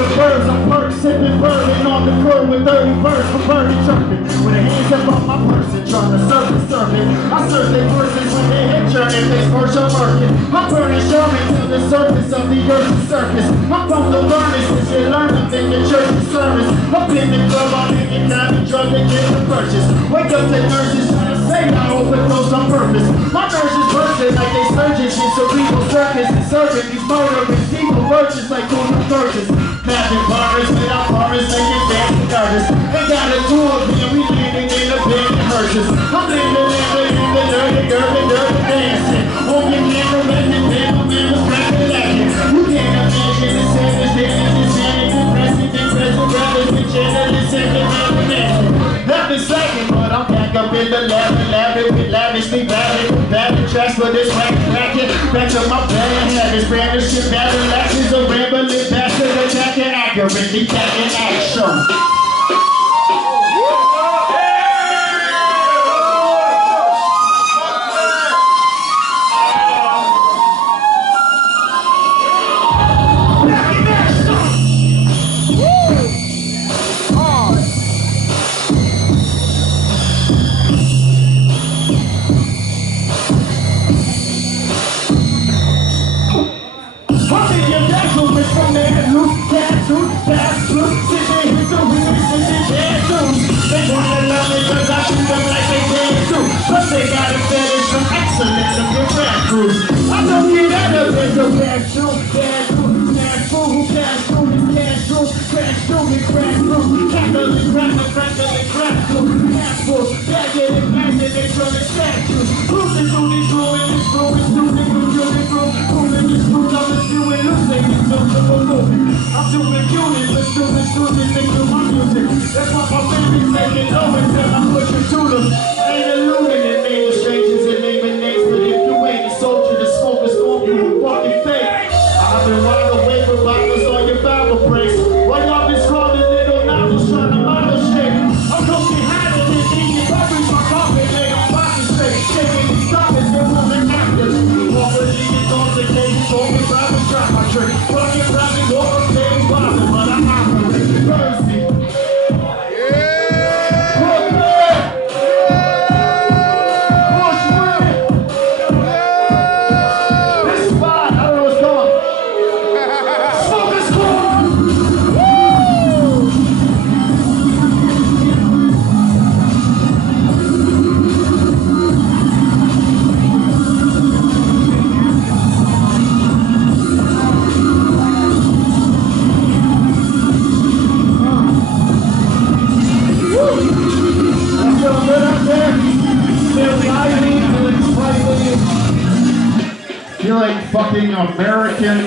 the birds, I'm perk, sipping bourbon on the floor with 30 birds from Birdie chirping. With a hands up on my person, trying to surf it. I serve their persons when they hit churning, face commercial market. I'm burning Sherman to the surface of the earth's surface. I'm from the learners, since you learn them in your church service. Up in the club, I'm hanging down the drug to get the purchase. Wake up the nurses trying to say I overdose on purpose. My nurses bursting like they surgeons in cerebral circus and serving these murderers, evil virgins like Google virgins. Having bars without bars, making fancy nervous. Ain't got a tour, man, we landing in the bed and hearses. I'm landing in the dirty dancing. On your camera, making man was cracking acting. You can't imagine the savage, damage, depressing, rather than channelist and the imagination. I've been slacking, but I'm back up in the lab with lavishly batting tracks for this racket. Back to my bad habits, brand shit, bad relaxes, a rambling bastard, attacking accurately, packing action. They got a fetish for excellence of your rap crews. I don't get out of it, so pass through, smash through, pass through, cash through, crash through, and crack through, crackle and crack through, half full, bag it and pass it, they try to stack you. Cruising through this room, and this room is new, pulling this room, I'm spewing loose, and it's so moving. I'm doing units, but students, they do my music. That's why my baby's taking over until I'm pushing to them. Ain't illuminated. I've been wide awake for bottles on your Bible breaks. While y'all been scrolling little novels trying to model shit. I'm cooking higher than eating coverage. My coffee made on pocket straight. Shaking these stoppers, they're moving actors. Already intoxicated, smoking private shot my trick. Fucking private overpaid bottle, but I operate. Mercy. You're like fucking American